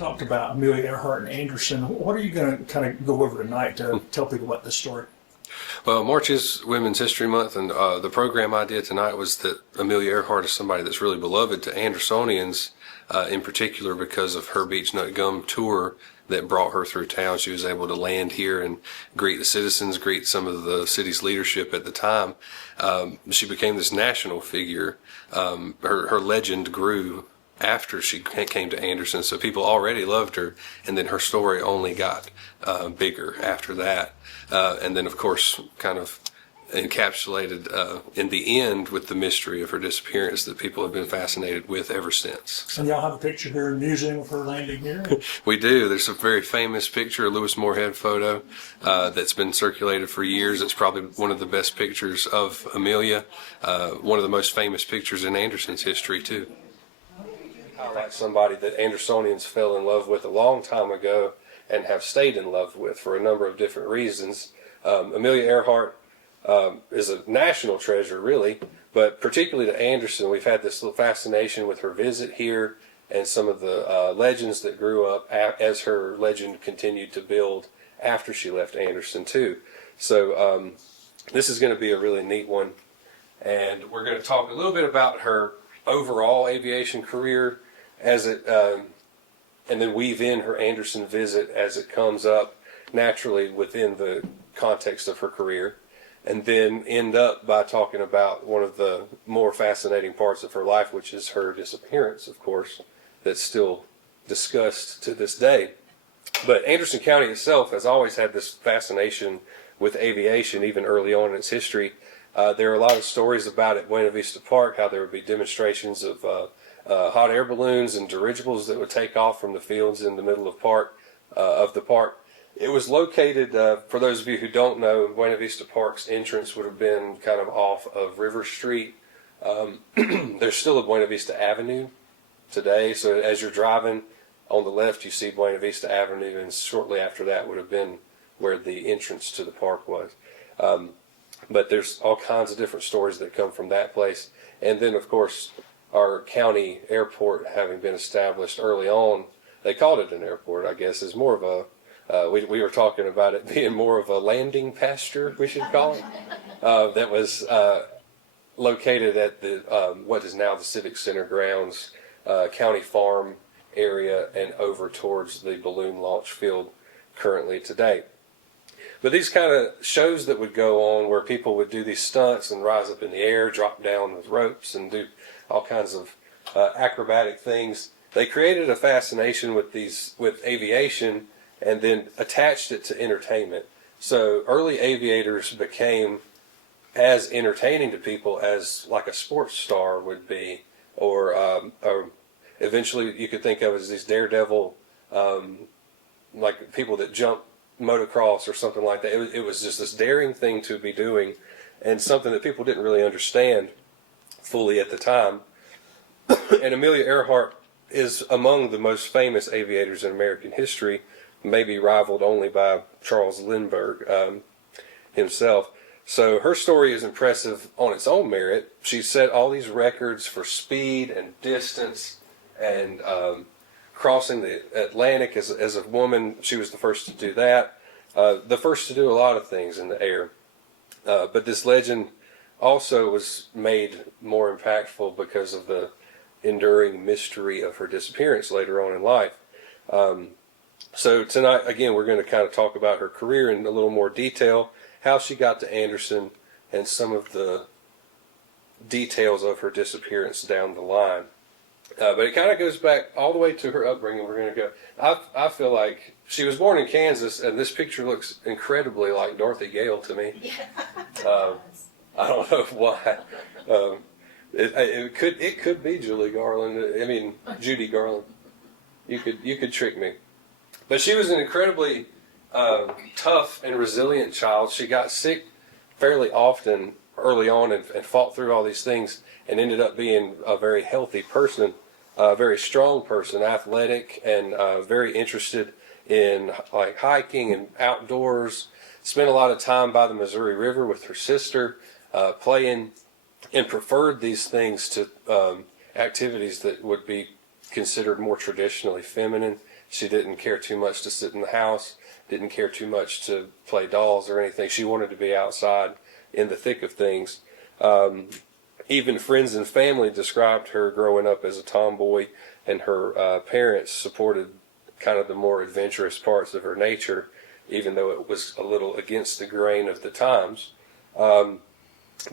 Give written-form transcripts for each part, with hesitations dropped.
talked about Amelia Earhart and Anderson. What are you going to kind of go over tonight to tell people about this story? Well, March is Women's History Month, and the program idea tonight was that Amelia Earhart is somebody that's really beloved to Andersonians, in particular because of her Beach Nut Gum tour that brought her through town. She was able to land here and greet the citizens, greet some of the city's leadership at the time. She became this national figure. Her legend grew after she came to Anderson, so people already loved her, and then her story only got bigger after that. And then, of course, kind of encapsulated in the end with the mystery of her disappearance that people have been fascinated with ever since. And y'all have a picture here in the museum of her landing here? We do. There's a very famous picture, a Lewis Moorhead photo, that's been circulated for years. It's probably one of the best pictures of Amelia, one of the most famous pictures in Anderson's history, too. Highlight somebody that Andersonians fell in love with a long time ago and have stayed in love with for a number of different reasons. Amelia Earhart is a national treasure, really, but particularly to Anderson, we've had this little fascination with her visit here and some of the legends that grew up as her legend continued to build after she left Anderson, too. So this is going to be a really neat one, and we're going to talk a little bit about her overall aviation career as it, and then weave in her Anderson visit as it comes up naturally within the context of her career, and then end up by talking about one of the more fascinating parts of her life, which is her disappearance, of course, that's still discussed to this day. But Anderson County itself has always had this fascination with aviation, even early on in its history. There are a lot of stories about at Buena Vista Park, how there would be demonstrations of hot air balloons and dirigibles that would take off from the fields in the middle of the park. It was located, for those of you who don't know, Buena Vista Park's entrance would have been kind of off of River Street. There's still a Buena Vista Avenue today, so as you're driving on the left you see Buena Vista Avenue, and shortly after that would have been where the entrance to the park was. But there's all kinds of different stories that come from that place. And then, of course, our county airport having been established early on, they called it an airport, I guess, is more of a, we were talking about it being more of a landing pasture, we should call it, that was located at the what is now the Civic Center grounds, county farm area, and over towards the balloon launch field currently today. But these kind of shows that would go on where people would do these stunts and rise up in the air, drop down with ropes, and do all kinds of acrobatic things, they created a fascination with aviation and then attached it to entertainment. So early aviators became as entertaining to people as like a sports star would be, or eventually you could think of as these daredevil, like people that jump motocross or something like that. It was just this daring thing to be doing, and something that people didn't really understand fully at the time. And Amelia Earhart is among the most famous aviators in American history, maybe rivaled only by Charles Lindbergh himself. So her story is impressive on its own merit. She set all these records for speed and distance, and crossing the Atlantic as a woman. She was the first to do that, the first to do a lot of things in the air. But this legend also was made more impactful because of the enduring mystery of her disappearance later on in life. So tonight, again, we're going to kind of talk about her career in a little more detail, how she got to Anderson, and some of the details of her disappearance down the line. But it kind of goes back all the way to her upbringing. We're going to go. I feel like she was born in Kansas, and this picture looks incredibly like Dorothy Gale to me. I don't know why. It could be Judy Garland. You could trick me. But she was an incredibly tough and resilient child. She got sick fairly often early on and fought through all these things and ended up being a very healthy person, a very strong person, athletic, and very interested in like hiking and outdoors. Spent a lot of time by the Missouri River with her sister, playing, and preferred these things to activities that would be considered more traditionally feminine. She didn't care too much to sit in the house, didn't care too much to play dolls or anything. She wanted to be outside in the thick of things. Even friends and family described her growing up as a tomboy, and her parents supported kind of the more adventurous parts of her nature, even though it was a little against the grain of the times. But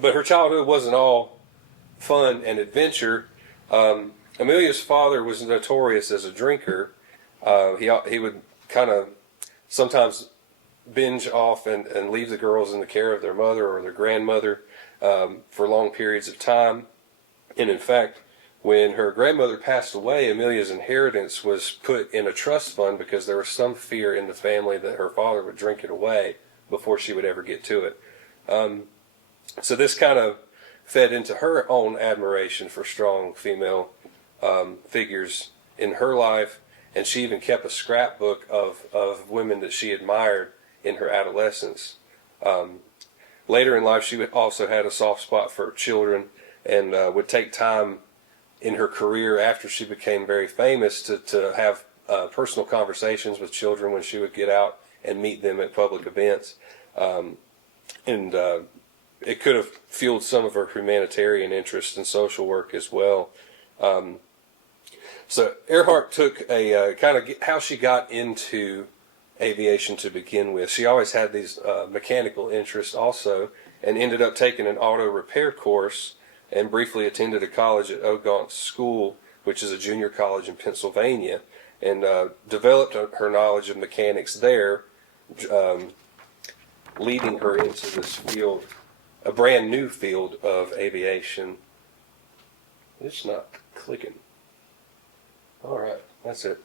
her childhood wasn't all fun and adventure. Amelia's father was notorious as a drinker. He would kind of sometimes binge off and leave the girls in the care of their mother or their grandmother for long periods of time. And in fact, when her grandmother passed away, Amelia's inheritance was put in a trust fund because there was some fear in the family that her father would drink it away before she would ever get to it. So this kind of fed into her own admiration for strong female figures in her life, and she even kept a scrapbook of women that she admired in her adolescence. Later in life, she also had a soft spot for children, and would take time in her career after she became very famous to have personal conversations with children when she would get out and meet them at public events. And it could have fueled some of her humanitarian interest in social work as well. So Earhart took a kind of how she got into aviation to begin with. She always had these mechanical interests also, and ended up taking an auto repair course and briefly attended a college at Ogaunt School, which is a junior college in Pennsylvania, and developed her knowledge of mechanics there, leading her into this field, a brand new field of aviation. It's not clicking. All right, that's it.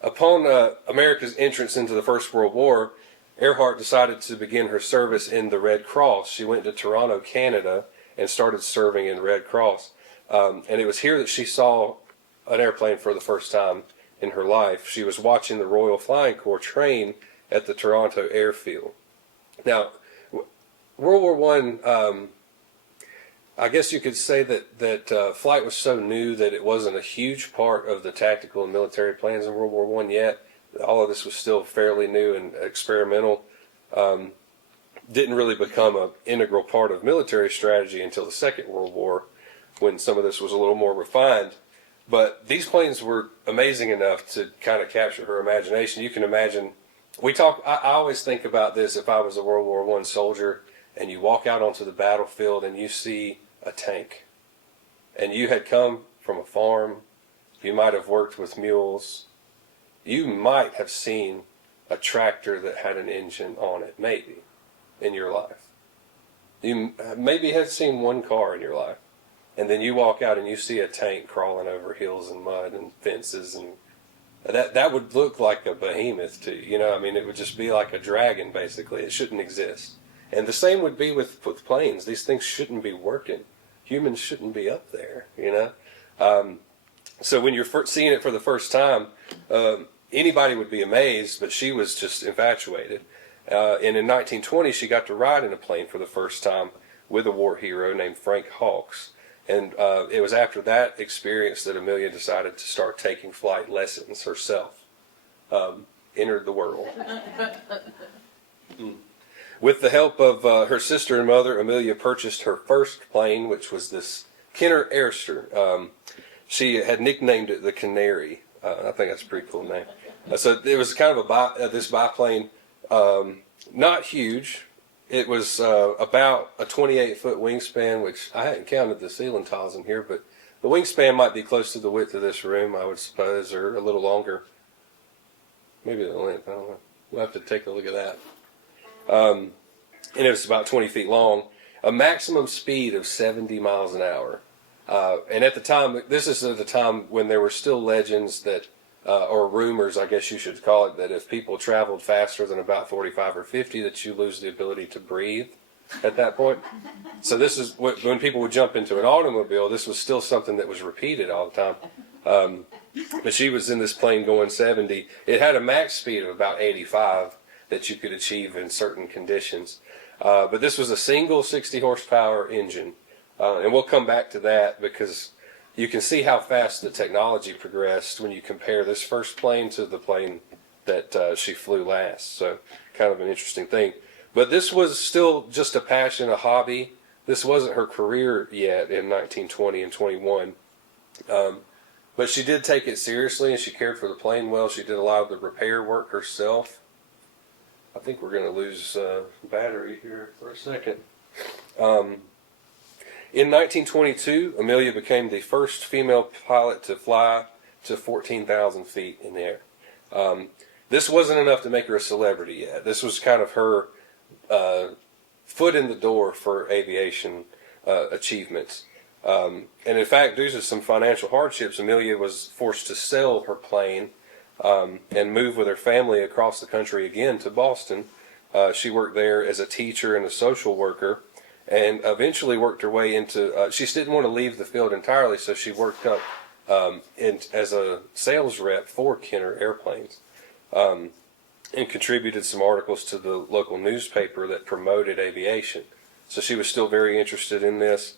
Upon America's entrance into the First World War, Earhart decided to begin her service in the Red Cross. She went to Toronto, Canada, and started serving in the Red Cross. And it was here that she saw an airplane for the first time in her life. She was watching the Royal Flying Corps train at the Toronto airfield. Now, World War I, I guess you could say that flight was so new that it wasn't a huge part of the tactical and military plans in World War I yet. All of this was still fairly new and experimental. Didn't really become an integral part of military strategy until the Second World War, when some of this was a little more refined. But these planes were amazing enough to kind of capture her imagination. You can imagine, I always think about this if I was a World War I soldier, and you walk out onto the battlefield and you see a tank, and you had come from a farm, you might have worked with mules, you might have seen a tractor that had an engine on it, maybe, in your life. You maybe had seen one car in your life, and then you walk out and you see a tank crawling over hills and mud and fences, and that would look like a behemoth to you. I mean, it would just be like a dragon, basically. It shouldn't exist. And the same would be with planes. These things shouldn't be working. Humans shouldn't be up there, So when you're seeing it for the first time, anybody would be amazed, but she was just infatuated. And in 1920, she got to ride in a plane for the first time with a war hero named Frank Hawks. And it was after that experience that Ameilia decided to start taking flight lessons herself. Entered the world. With the help of her sister and mother, Ameilia purchased her first plane, which was this Kenner Airster. She had nicknamed it the Canary. I think that's a pretty cool name. So it was kind of this biplane, not huge. It was about a 28-foot wingspan, which I hadn't counted the ceiling tiles in here, but the wingspan might be close to the width of this room, I would suppose, or a little longer. Maybe the length, I don't know. We'll have to take a look at that. And it was about 20 feet long, a maximum speed of 70 miles an hour. And at the time, this is at the time when there were still legends that, or rumors, I guess you should call it, that if people traveled faster than about 45 or 50, that you lose the ability to breathe at that point. So this is when people would jump into an automobile, this was still something that was repeated all the time. But she was in this plane going 70. It had a max speed of about 85 that you could achieve in certain conditions. But this was a single 60 horsepower engine. And we'll come back to that because you can see how fast the technology progressed when you compare this first plane to the plane that she flew last. So kind of an interesting thing. But this was still just a passion, a hobby. This wasn't her career yet in 1920 and 21. But she did take it seriously, and she cared for the plane well. She did a lot of the repair work herself. I think we're going to lose battery here for a second. In 1922, Ameilia became the first female pilot to fly to 14,000 feet in the air. This wasn't enough to make her a celebrity yet. This was kind of her foot in the door for aviation achievements. And in fact, due to some financial hardships, Ameilia was forced to sell her plane and move with her family across the country again to Boston. She worked there as a teacher and a social worker, and eventually worked her way into, she didn't want to leave the field entirely, so she worked up as a sales rep for Kenner Airplanes, and contributed some articles to the local newspaper that promoted aviation. So she was still very interested in this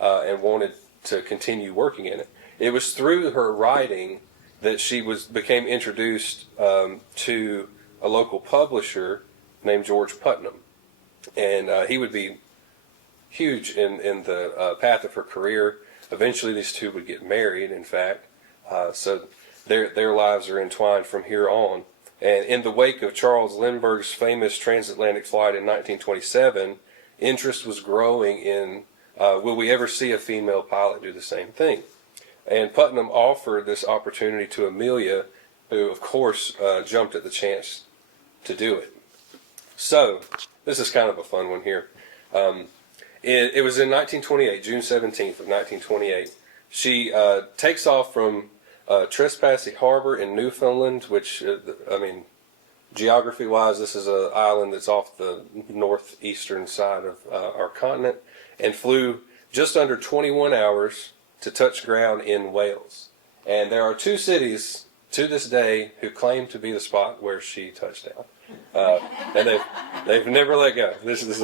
and wanted to continue working in it. It was through her writing that she became introduced to a local publisher named George Putnam, and he would be huge in the path of her career. Eventually these two would get married, in fact, so their lives are entwined from here on. And in the wake of Charles Lindbergh's famous transatlantic flight in 1927, interest was growing in will we ever see a female pilot do the same thing? And Putnam offered this opportunity to Ameilia, who of course jumped at the chance to do it. So this is kind of a fun one here. It was in 1928, June 17th of 1928. She takes off from Trespassing Harbor in Newfoundland, which, geography-wise, this is an island that's off the northeastern side of our continent, and flew just under 21 hours to touch ground in Wales. And there are two cities to this day who claim to be the spot where she touched down. And they've never let go. This is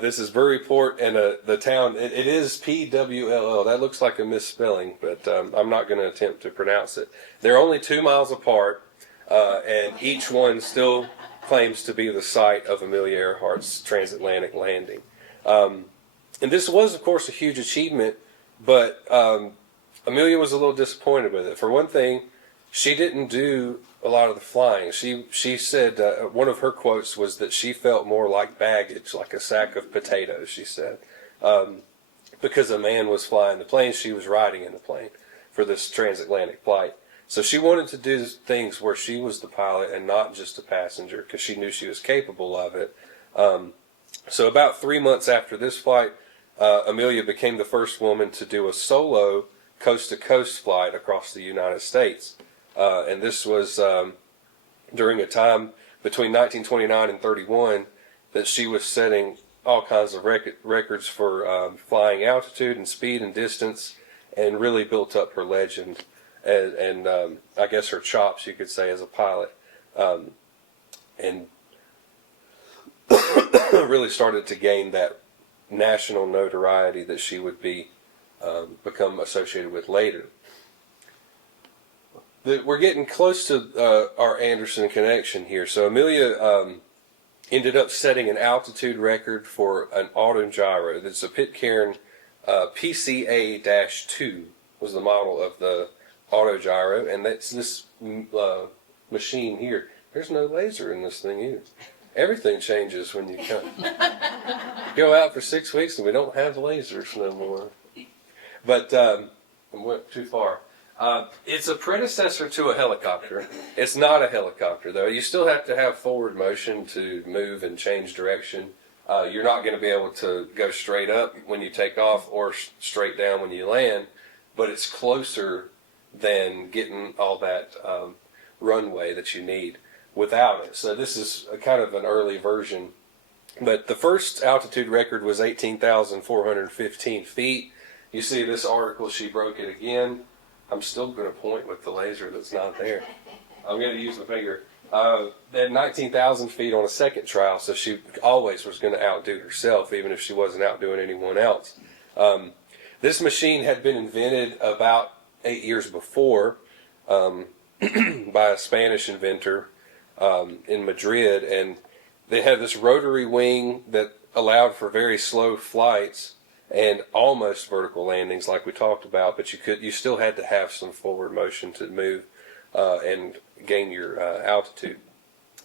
this is Buryport, and the town, it is Pwll. That looks like a misspelling, but I'm not going to attempt to pronounce it. They're only 2 miles apart, and each one still claims to be the site of Amelia Earhart's transatlantic landing. And this was, of course, a huge achievement, but Ameilia was a little disappointed with it. For one thing, she didn't do a lot of the flying. She said, one of her quotes was that she felt more like baggage, like a sack of potatoes, she said. Because a man was flying the plane, she was riding in the plane for this transatlantic flight. So she wanted to do things where she was the pilot and not just a passenger, because she knew she was capable of it. So about 3 months after this flight, Ameilia became the first woman to do a solo coast-to-coast flight across the United States. And this was during a time between 1929 and 31 that she was setting all kinds of records for flying altitude and speed and distance, and really built up her legend and I guess her chops, you could say, as a pilot, and really started to gain that national notoriety that she would become associated with later. We're getting close to our Anderson connection here. So Ameilia ended up setting an altitude record for an autogiro. It's a Pitcairn PCA-2 was the model of the autogiro, and that's this machine here. There's no laser in this thing either. Everything changes when you go out for 6 weeks and we don't have lasers no more. But I went too far. It's a predecessor to a helicopter. It's not a helicopter, though. You still have to have forward motion to move and change direction. You're not going to be able to go straight up when you take off or straight down when you land, but it's closer than getting all that runway that you need without it. So this is a kind of an early version. But the first altitude record was 18,415 feet. You see this article, she broke it again. I'm still going to point with the laser that's not there. I'm going to use my finger. At 19,000 feet on a second trial, so she always was going to outdo herself, even if she wasn't outdoing anyone else. This machine had been invented about 8 years before by a Spanish inventor in Madrid, and they had this rotary wing that allowed for very slow flights and almost vertical landings like we talked about, but you still had to have some forward motion to move and gain your altitude.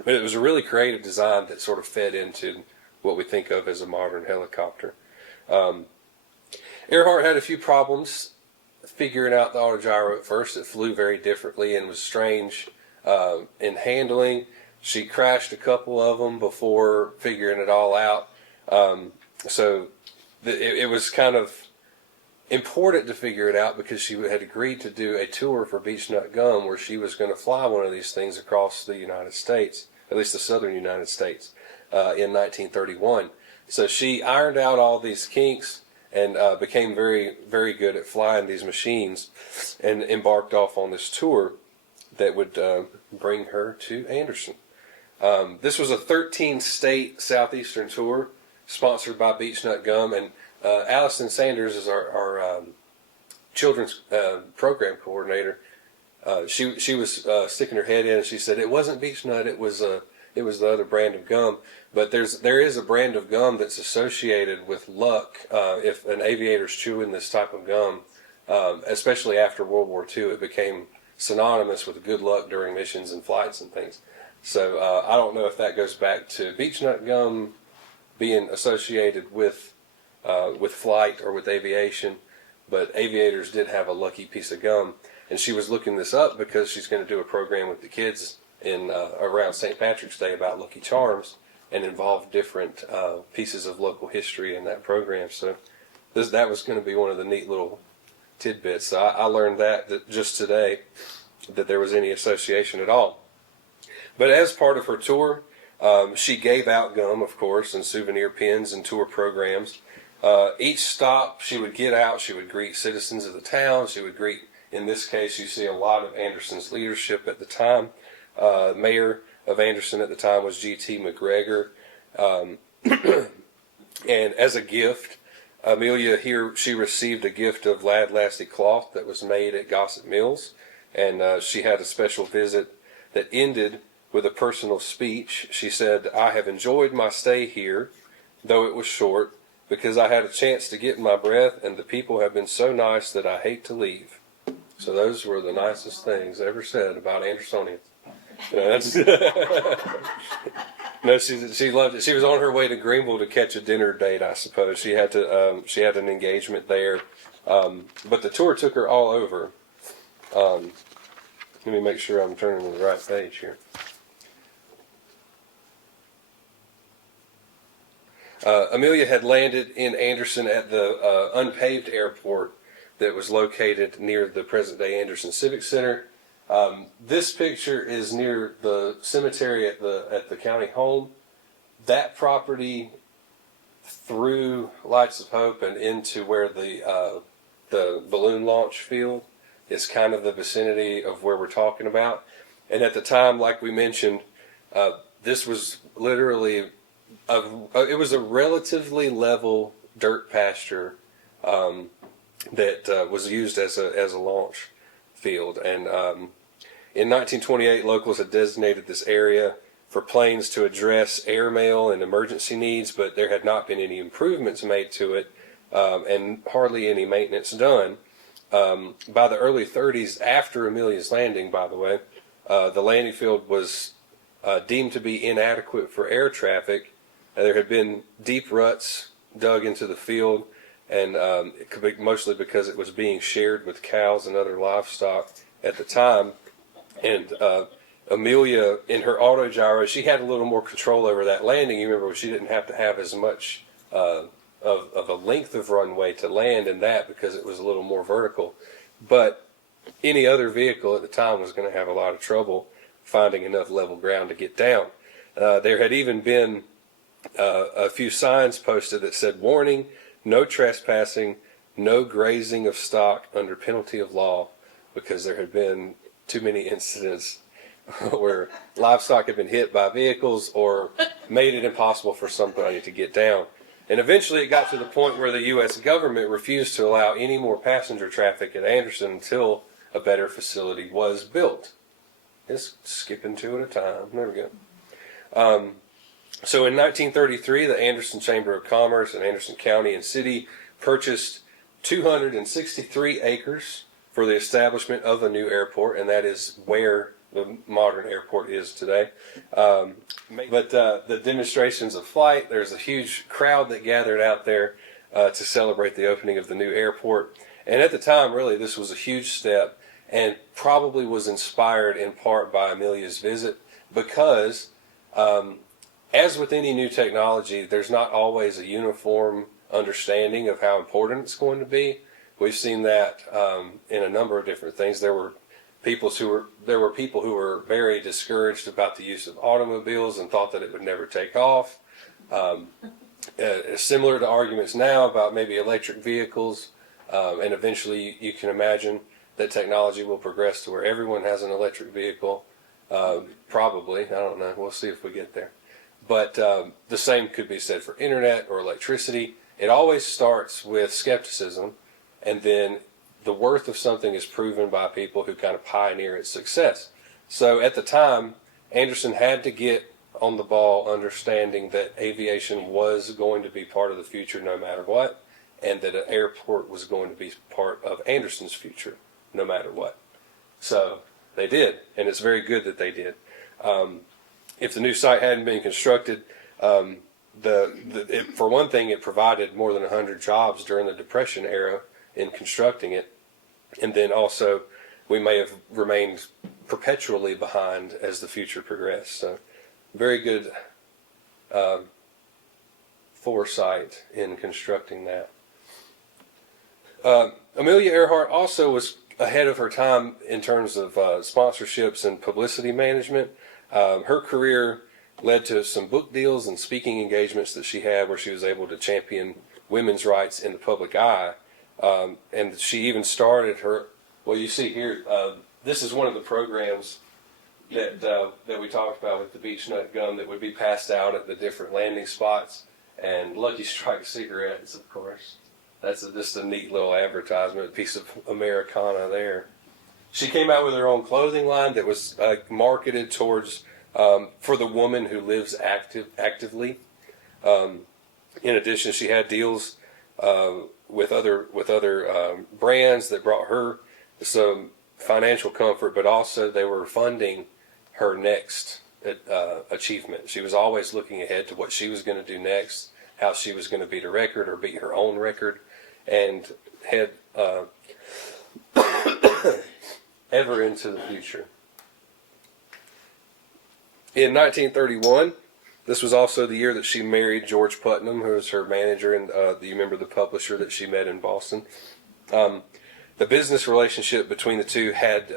But it was a really creative design that sort of fed into what we think of as a modern helicopter. Earhart had a few problems figuring out the autogyro at first. It flew very differently and was strange in handling. She crashed a couple of them before figuring it all out. So it was kind of important to figure it out because she had agreed to do a tour for Beechnut Gum where she was going to fly one of these things across the United States, at least the southern United States, in 1931. So she ironed out all these kinks and became very, very good at flying these machines and embarked off on this tour that would bring her to Anderson. This was a 13-state southeastern tour sponsored by Beechnut Gum, and Allison Sanders is our children's program coordinator. She was sticking her head in, and she said it wasn't Beechnut, it was the other brand of gum. But there is a brand of gum that's associated with luck. If an aviator's chewing this type of gum, especially after World War II, it became synonymous with good luck during missions and flights and things. So I don't know if that goes back to Beechnut Gum being associated with flight or with aviation, but aviators did have a lucky piece of gum. And she was looking this up because she's going to do a program with the kids in around St. Patrick's Day about Lucky Charms and involve different pieces of local history in that program. So that was going to be one of the neat little tidbits. So I learned that just today, that there was any association at all. But as part of her tour, she gave out gum, of course, and souvenir pins and tour programs. Each stop, she would get out, she would greet citizens of the town, she would greet, in this case, you see a lot of Anderson's leadership at the time. Mayor of Anderson at the time was G.T. McGregor. And as a gift, Ameilia here, she received a gift of Lad-Lasty cloth that was made at Gossett Mills. And she had a special visit that ended with a personal speech. She said, "I have enjoyed my stay here, though it was short, because I had a chance to get my breath, and the people have been so nice that I hate to leave." So those were the nicest things ever said about Andersonians. No, she loved it. She was on her way to Greenville to catch a dinner date, I suppose. She had an engagement there, but the tour took her all over. Let me make sure I'm turning to the right page here. Ameilia had landed in Anderson at the unpaved airport that was located near the present-day Anderson Civic Center. This picture is near the cemetery at the county home. That property through Lights of Hope and into where the balloon launch field is kind of the vicinity of where we're talking about. And at the time, like we mentioned, this was literally it was a relatively level dirt pasture that was used as a launch field. And in 1928, locals had designated this area for planes to address airmail and emergency needs, but there had not been any improvements made to it and hardly any maintenance done. By the early 30s, after Ameilia's landing, by the way, the landing field was deemed to be inadequate for air traffic. There had been deep ruts dug into the field, and it could be mostly because it was being shared with cows and other livestock at the time. And Ameilia, in her autogyro, she had a little more control over that landing. You remember, she didn't have to have as much of a length of runway to land in that because it was a little more vertical. But any other vehicle at the time was going to have a lot of trouble finding enough level ground to get down. There had even been a few signs posted that said, "Warning, no trespassing, no grazing of stock under penalty of law," because there had been too many incidents where livestock had been hit by vehicles or made it impossible for somebody to get down. And eventually it got to the point where the U.S. government refused to allow any more passenger traffic at Anderson until a better facility was built. Just skipping two at a time. There we go. So in 1933, the Anderson Chamber of Commerce and Anderson County and City purchased 263 acres for the establishment of a new airport, and that is where the modern airport is today. But the demonstrations of flight, there's a huge crowd that gathered out there to celebrate the opening of the new airport. And at the time, really, this was a huge step and probably was inspired in part by Ameilia's visit because, as with any new technology, there's not always a uniform understanding of how important it's going to be. We've seen that in a number of different things. There were people who were very discouraged about the use of automobiles and thought that it would never take off. Similar to arguments now about maybe electric vehicles, and eventually you can imagine that technology will progress to where everyone has an electric vehicle. Probably, I don't know. We'll see if we get there. But the same could be said for internet or electricity. It always starts with skepticism, and then the worth of something is proven by people who kind of pioneer its success. So at the time, Anderson had to get on the ball understanding that aviation was going to be part of the future no matter what, and that an airport was going to be part of Anderson's future no matter what. So they did, and it's very good that they did. If the new site hadn't been constructed, for one thing, it provided more than 100 jobs during the Depression era in constructing it. And then also, we may have remained perpetually behind as the future progressed. So, very good foresight in constructing that. Amelia Earhart also was ahead of her time in terms of sponsorships and publicity management. Her career led to some book deals and speaking engagements that she had where she was able to champion women's rights in the public eye. And she even started her, well, you see here, this is one of the programs that we talked about with the beech nut gum that would be passed out at the different landing spots. And Lucky Strike cigarettes, of course. That's just a neat little advertisement, a piece of Americana there. She came out with her own clothing line that was marketed towards for the woman who lives actively. In addition, she had deals with other brands that brought her some financial comfort, but also they were funding her next achievement. She was always looking ahead to what she was going to do next, how she was going to beat a record or beat her own record, and had ever into the future. In 1931, this was also the year that she married George Putnam, who was her manager, and you remember the publisher that she met in Boston. The business relationship between the two had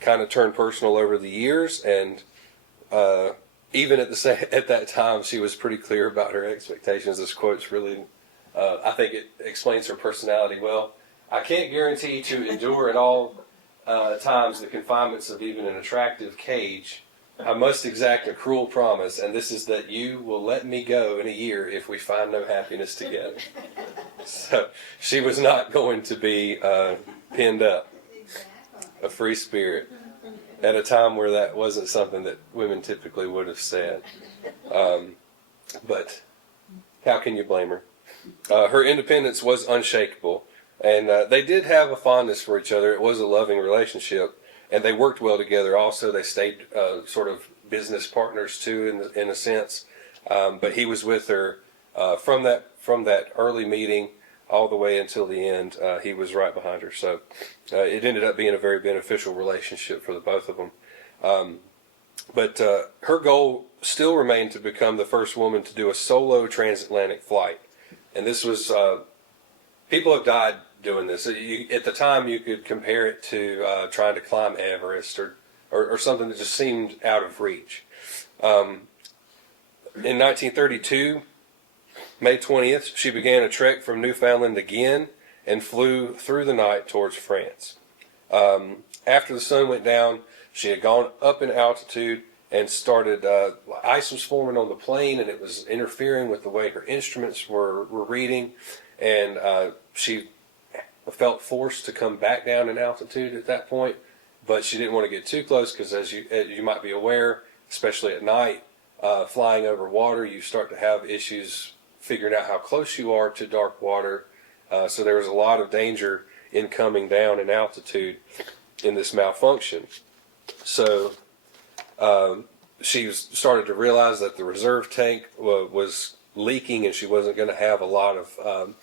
kind of turned personal over the years, and even at that time, she was pretty clear about her expectations. This quote's really, I think it explains her personality well. I can't guarantee to endure at all times the confinements of even an attractive cage. I must exact a cruel promise, and this is that you will let me go in a year if we find no happiness together. So she was not going to be pinned up, a free spirit, at a time where that wasn't something that women typically would have said. But how can you blame her? Her independence was unshakable, and they did have a fondness for each other. It was a loving relationship. And they worked well together. Also, they stayed sort of business partners too, in a sense. But he was with her from that early meeting all the way until the end. He was right behind her. So it ended up being a very beneficial relationship for the both of them. But her goal still remained to become the first woman to do a solo transatlantic flight. And this was people have died doing this. At the time, you could compare it to trying to climb Everest or something that just seemed out of reach. In 1932, May 20th, she began a trek from Newfoundland again and flew through the night towards France. After the sun went down, she had gone up in altitude and started, ice was forming on the plane, and it was interfering with the way her instruments were reading, and she felt forced to come back down in altitude at that point, but she didn't want to get too close because, as you might be aware, especially at night, flying over water, you start to have issues figuring out how close you are to dark water. So there was a lot of danger in coming down in altitude in this malfunction. So she started to realize that the reserve tank was leaking, and she wasn't going to have a lot of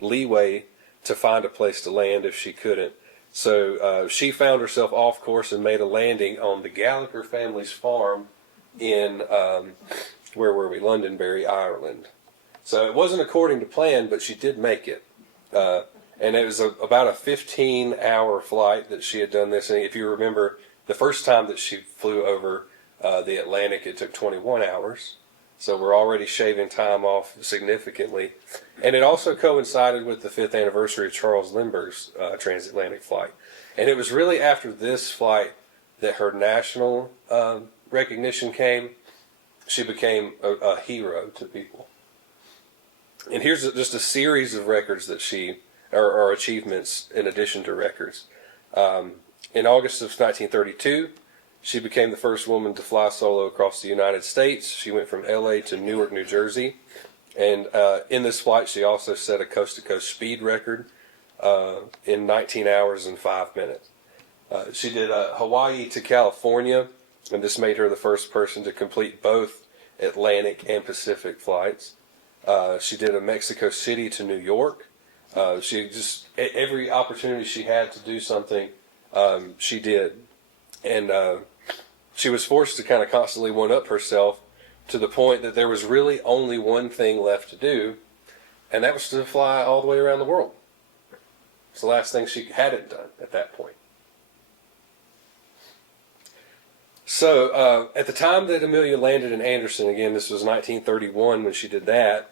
leeway to find a place to land if she couldn't. So she found herself off course and made a landing on the Gallagher family's farm in, where were we? Londonderry, Ireland. So it wasn't according to plan, but she did make it. And it was about a 15-hour flight that she had done this. And if you remember, the first time that she flew over the Atlantic, it took 21 hours. So we're already shaving time off significantly. And it also coincided with the 5th anniversary of Charles Lindbergh's transatlantic flight. And it was really after this flight that her national recognition came. She became a hero to people. And here's just a series of records that or achievements in addition to records. In August of 1932, she became the first woman to fly solo across the United States. She went from LA to Newark, New Jersey. And in this flight, she also set a coast-to-coast speed record in 19 hours and 5 minutes. She did Hawaii to California, and this made her the first person to complete both Atlantic and Pacific flights. She did a Mexico City to New York. She just, every opportunity she had to do something, she did. And she was forced to kind of constantly one-up herself to the point that there was really only one thing left to do, and that was to fly all the way around the world. It's the last thing she hadn't done at that point. So at the time that Ameilia landed in Anderson, again, this was 1931 when she did that,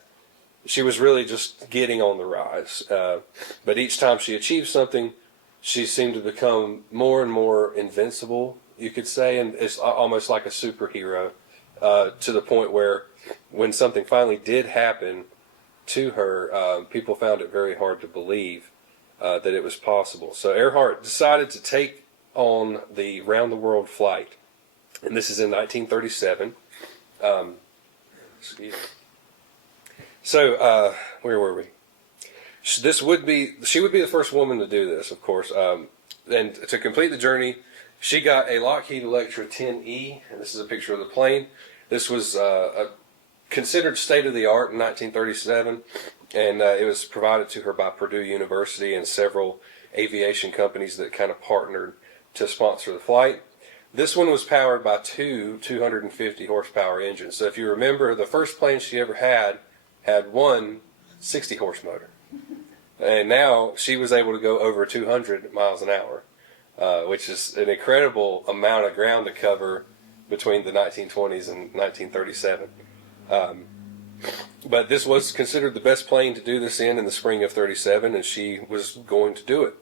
she was really just getting on the rise. But each time she achieved something, she seemed to become more and more invincible, you could say, and it's almost like a superhero, to the point where when something finally did happen to her, people found it very hard to believe that it was possible. So Earhart decided to take on the round-the-world flight, and this is in 1937. So where were we? She would be the first woman to do this, of course. And to complete the journey, she got a Lockheed Electra 10E, and this is a picture of the plane. This was considered state-of-the-art in 1937, and it was provided to her by Purdue University and several aviation companies that kind of partnered to sponsor the flight. This one was powered by two 250 horsepower engines. So if you remember, the first plane she ever had one 60 horse motor. And now she was able to go over 200 miles an hour, which is an incredible amount of ground to cover between the 1920s and 1937. But this was considered the best plane to do this in the spring of 37, and she was going to do it.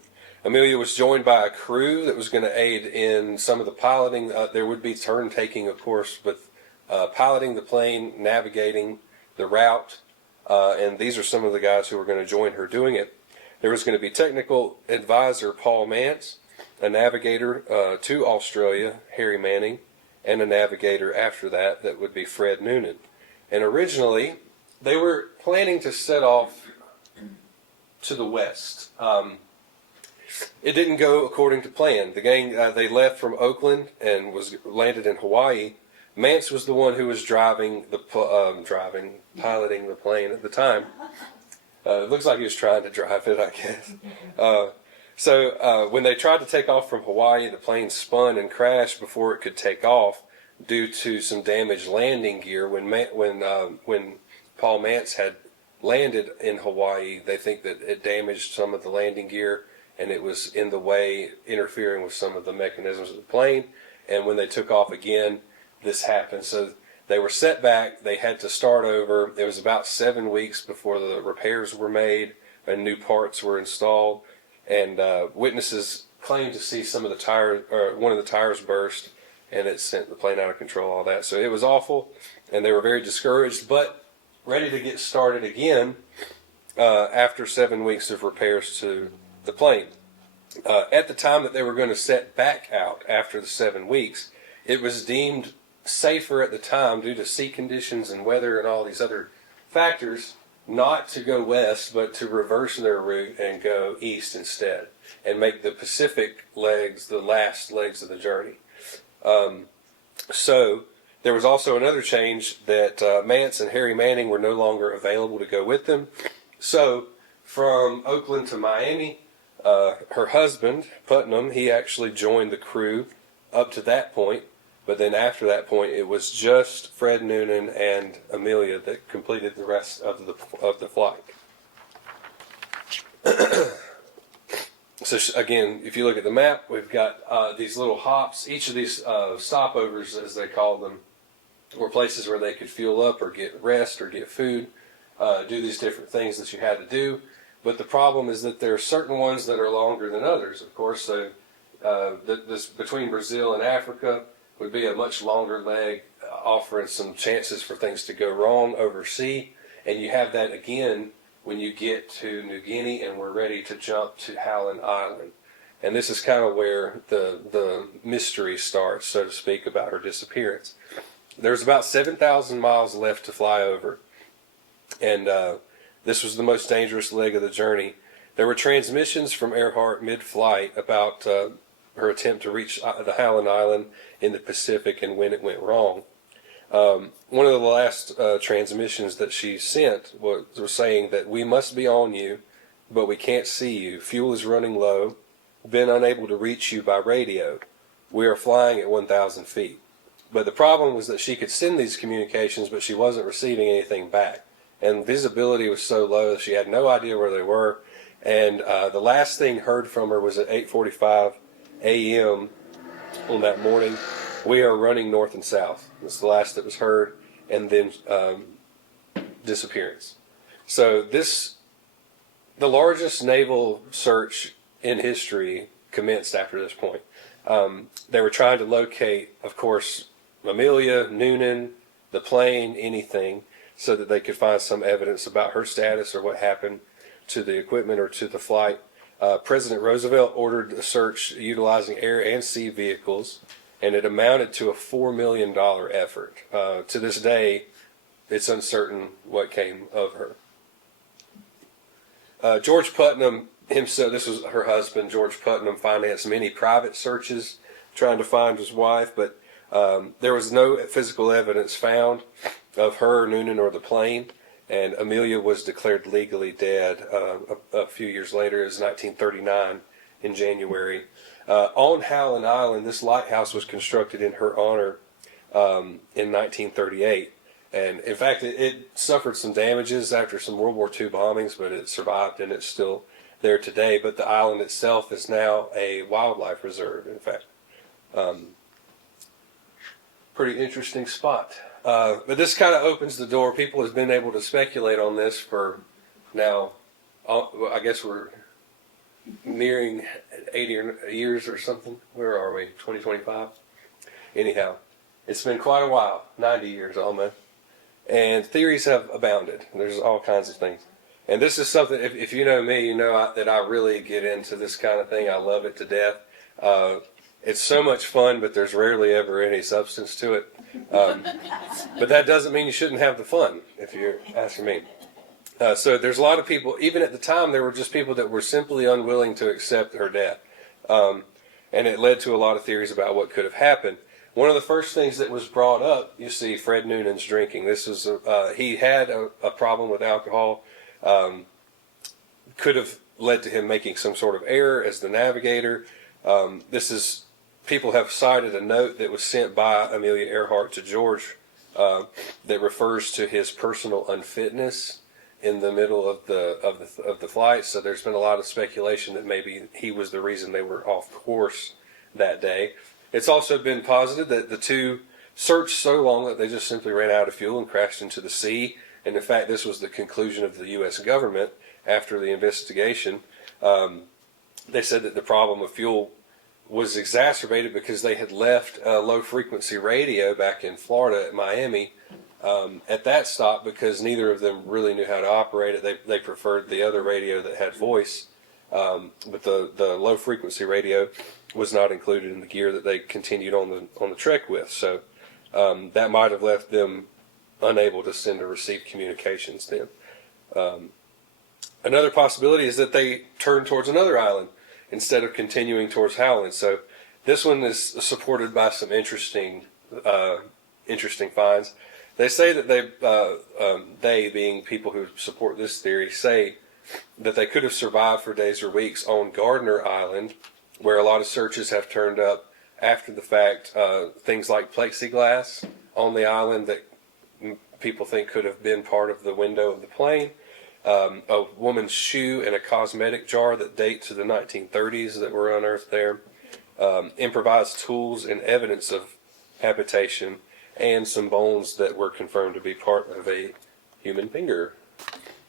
Ameilia was joined by a crew that was going to aid in some of the piloting. There would be turn-taking, of course, with piloting the plane, navigating the route, and these are some of the guys who were going to join her doing it. There was going to be technical advisor Paul Mance, a navigator to Australia, Harry Manning, and a navigator after that would be Fred Noonan. And originally, they were planning to set off to the west. It didn't go according to plan. The gang, they left from Oakland and landed in Hawaii. Mance was the one who was piloting the plane at the time. It looks like he was trying to drive it, I guess. So when they tried to take off from Hawaii, the plane spun and crashed before it could take off due to some damaged landing gear. When Paul Mance had landed in Hawaii, they think that it damaged some of the landing gear, and it was in the way, interfering with some of the mechanisms of the plane. And when they took off again, this happened. So they were set back. They had to start over. It was about 7 weeks before the repairs were made and new parts were installed. And witnesses claimed to see some of the tires, or one of the tires burst and it sent the plane out of control, all that. So it was awful, and they were very discouraged, but ready to get started again after 7 weeks of repairs to the plane. At the time that they were going to set back out after the 7 weeks, it was deemed safer at the time due to sea conditions and weather and all these other factors not to go west, but to reverse their route and go east instead and make the Pacific legs the last legs of the journey. So there was also another change that Mance and Harry Manning were no longer available to go with them. So from Oakland to Miami, her husband, Putnam, he actually joined the crew up to that point. But then after that point, it was just Fred Noonan and Ameilia that completed the rest of the flight. So again, if you look at the map, we've got these little hops. Each of these stopovers, as they call them, were places where they could fuel up or get rest or get food, do these different things that you had to do. But the problem is that there are certain ones that are longer than others, of course. So this between Brazil and Africa would be a much longer leg, offering some chances for things to go wrong overseas. And you have that again when you get to New Guinea and we're ready to jump to Howland Island. And this is kind of where the mystery starts, so to speak, about her disappearance. There's about 7,000 miles left to fly over. And this was the most dangerous leg of the journey. There were transmissions from Earhart mid-flight about her attempt to reach the Howland Island in the Pacific and when it went wrong. One of the last transmissions that she sent was saying that we must be on you, but we can't see you. Fuel is running low. Been unable to reach you by radio. We are flying at 1,000 feet. But the problem was that she could send these communications, but she wasn't receiving anything back. And visibility was so low that she had no idea where they were. And the last thing heard from her was at 8:45 a.m. on that morning. We are running north and south. That's the last that was heard, and then disappearance. So the largest naval search in history commenced after this point. They were trying to locate, of course, Ameilia, Noonan, the plane, anything, so that they could find some evidence about her status or what happened to the equipment or to the flight. President Roosevelt ordered a search utilizing air and sea vehicles, and it amounted to a $4 million effort. To this day, it's uncertain what came of her. George Putnam himself, this was her husband, George Putnam, financed many private searches trying to find his wife, but there was no physical evidence found of her, Noonan, or the plane. And Ameilia was declared legally dead a few years later. It was 1939 in January. On Howland Island, this lighthouse was constructed in her honor in 1938. And in fact, it suffered some damages after some World War II bombings, but it survived and it's still there today. But the island itself is now a wildlife reserve, in fact. Pretty interesting spot. But this kind of opens the door. People have been able to speculate on this for now, I guess we're nearing 80 years or something. Where are we? 2025? Anyhow, it's been quite a while, 90 years almost. And theories have abounded. There's all kinds of things. And this is something, if you know me, you know that I really get into this kind of thing. I love it to death. It's so much fun, but there's rarely ever any substance to it. But that doesn't mean you shouldn't have the fun, if you're asking me. So there's a lot of people, even at the time, there were just people that were simply unwilling to accept her death. And it led to a lot of theories about what could have happened. One of the first things that was brought up, you see, Fred Noonan's drinking. This was he had a problem with alcohol. Could have led to him making some sort of error as the navigator. People have cited a note that was sent by Amelia Earhart to George that refers to his personal unfitness in the middle of the flight. So there's been a lot of speculation that maybe he was the reason they were off course that day. It's also been posited that the two searched so long that they just simply ran out of fuel and crashed into the sea. And in fact, this was the conclusion of the U.S. government after the investigation. They said that the problem of fuel was exacerbated because they had left low frequency radio back in Florida at Miami at that stop, because neither of them really knew how to operate it. They preferred the other radio that had voice, but the low frequency radio was not included in the gear that they continued on the trek with. So that might have left them unable to send or receive communications then. Another possibility is that they turned towards another island instead of continuing towards Howland. So this one is supported by some interesting finds. They say that they being people who support this theory, say that they could have survived for days or weeks on Gardner Island, where a lot of searches have turned up after the fact things like plexiglass on the island that people think could have been part of the window of the plane, a woman's shoe and a cosmetic jar that date to the 1930s that were unearthed there, improvised tools and evidence of habitation, and some bones that were confirmed to be part of a human finger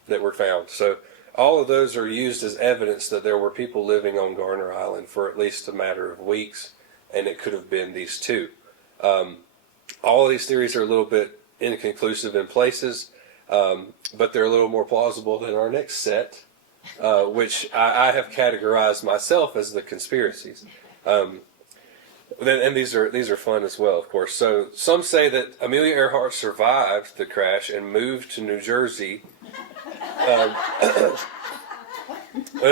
that were found. So all of those are used as evidence that there were people living on Gardner Island for at least a matter of weeks, and it could have been these two. All of these theories are a little bit inconclusive in places, but they're a little more plausible than our next set, which I have categorized myself as the conspiracies. And these are fun as well, of course. So some say that Amelia Earhart survived the crash and moved to New Jersey.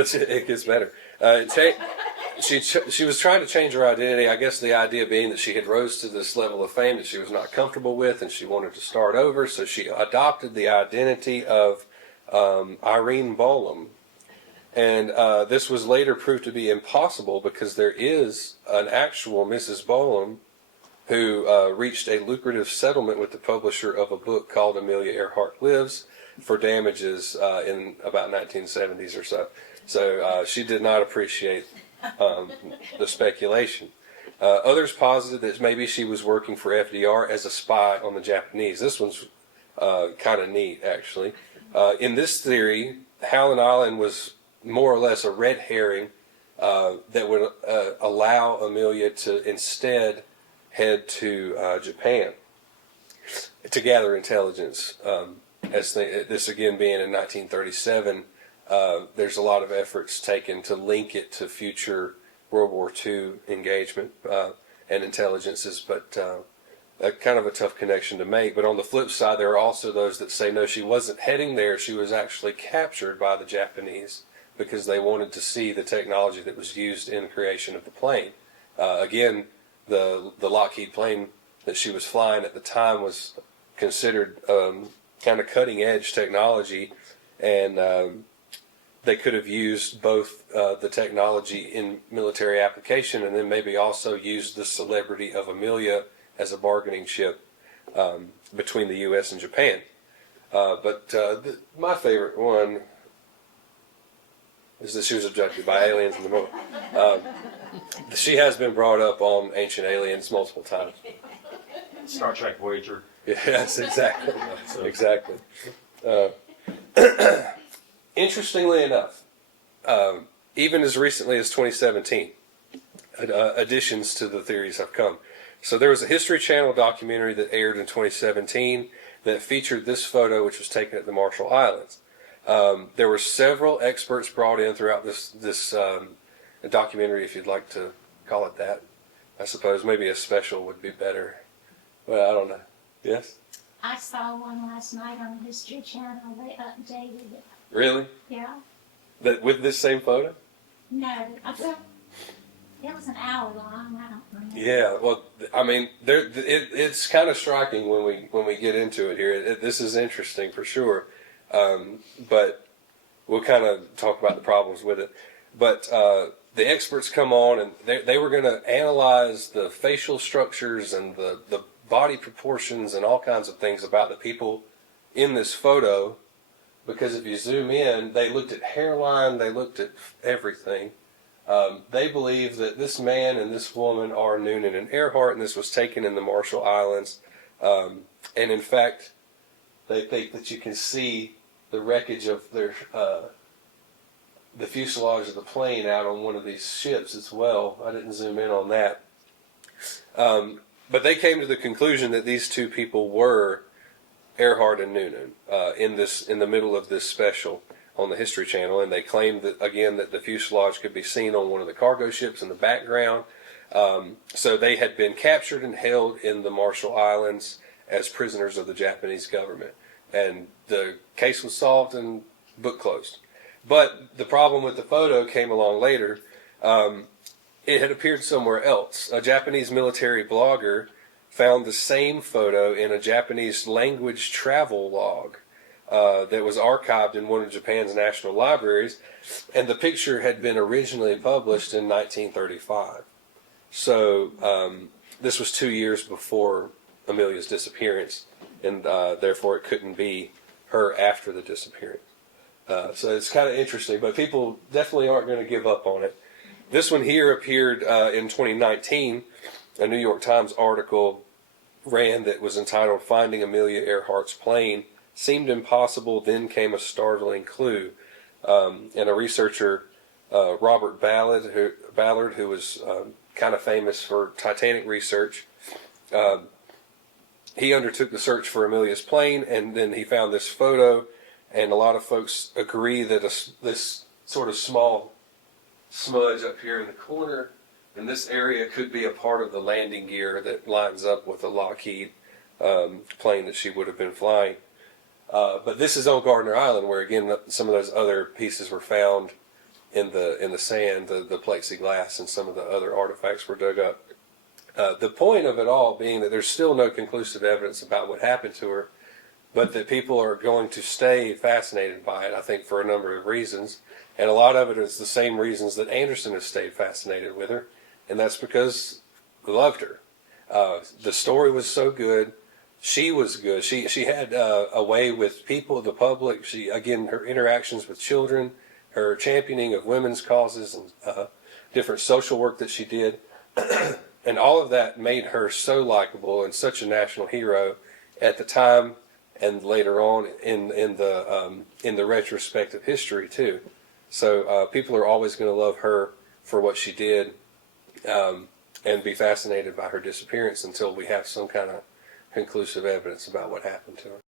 It gets better. She was trying to change her identity. I guess the idea being that she had rose to this level of fame that she was not comfortable with, and she wanted to start over. So she adopted the identity of Irene Bolam. And this was later proved to be impossible, because there is an actual Mrs. Bolam who reached a lucrative settlement with the publisher of a book called Amelia Earhart Lives for damages in about 1970s or so. So she did not appreciate the speculation. Others posited that maybe she was working for FDR as a spy on the Japanese. This one's kind of neat, actually. In this theory, Howland Island was more or less a red herring that would allow Amelia to instead head to Japan to gather intelligence. This again being in 1937, there's a lot of efforts taken to link it to future World War II engagement and intelligences, but kind of a tough connection to make. But on the flip side, there are also those that say no, she wasn't heading there. She was actually captured by the Japanese because they wanted to see the technology that was used in the creation of the plane. Again, the Lockheed plane that she was flying at the time was considered kind of cutting edge technology, and they could have used both the technology in military application, and then maybe also used the celebrity of Amelia as a bargaining chip between the U.S. and Japan. But my favorite one is that she was abducted by aliens in the movie. She has been brought up on Ancient Aliens multiple times. Star Trek Voyager. Yes, exactly. Exactly. Interestingly enough, even as recently as 2017, additions to the theories have come. So there was a History Channel documentary that aired in 2017 that featured this photo, which was taken at the Marshall Islands. There were several experts brought in throughout this documentary, if you'd like to call it that. I suppose maybe a special would be better. Well, I don't know. Yes? I saw one last night on the History Channel. They updated it. Really? Yeah. That with this same photo? No, I thought it was an hour long. I don't remember. Yeah. Well, I mean, it's kind of striking when we get into it here. This is interesting for sure, but we'll kind of talk about the problems with it. But the experts come on, and they were going to analyze the facial structures and the body proportions and all kinds of things about the people in this photo, because if you zoom in, they looked at hairline, they looked at everything. They believe that this man and this woman are Noonan and Earhart, and this was taken in the Marshall Islands. And in fact, they think that you can see the wreckage of their the fuselage of the plane out on one of these ships as well. I didn't zoom in on that. But they came to the conclusion that these two people were Earhart and Noonan in the middle of this special on the History Channel, and they claimed that again that the fuselage could be seen on one of the cargo ships in the background. So they had been captured and held in the Marshall Islands as prisoners of the Japanese government, and the case was solved and book closed. But the problem with the photo came along later. It had appeared somewhere else. A Japanese military blogger found the same photo in a Japanese language travel log that was archived in one of Japan's national libraries, and the picture had been originally published in 1935. So this was 2 years before Amelia's disappearance, and therefore it couldn't be her after the disappearance. So it's kind of interesting, but people definitely aren't going to give up on it. This one here appeared in 2019. A New York Times article ran that was entitled "Finding Amelia Earhart's Plane Seemed Impossible, Then Came a Startling Clue." And a researcher, Robert Ballard, who was kind of famous for Titanic research, he undertook the search for Amelia's plane, and then he found this photo, and a lot of folks agree that this sort of small smudge up here in the corner in this area could be a part of the landing gear that lines up with the Lockheed plane that she would have been flying. But this is on Gardner Island, where again some of those other pieces were found in the sand, the plexiglass, and some of the other artifacts were dug up. The point of it all being that there's still no conclusive evidence about what happened to her, but that people are going to stay fascinated by it, I think, for a number of reasons. And a lot of it is the same reasons that Anderson has stayed fascinated with her, and that's because he loved her. The story was so good. She was good. She had a way with people, the public. Her interactions with children, her championing of women's causes, and different social work that she did. And all of that made her so likable and such a national hero at the time and later on in the retrospect of history too. So people are always going to love her for what she did and be fascinated by her disappearance until we have some kind of conclusive evidence about what happened to her.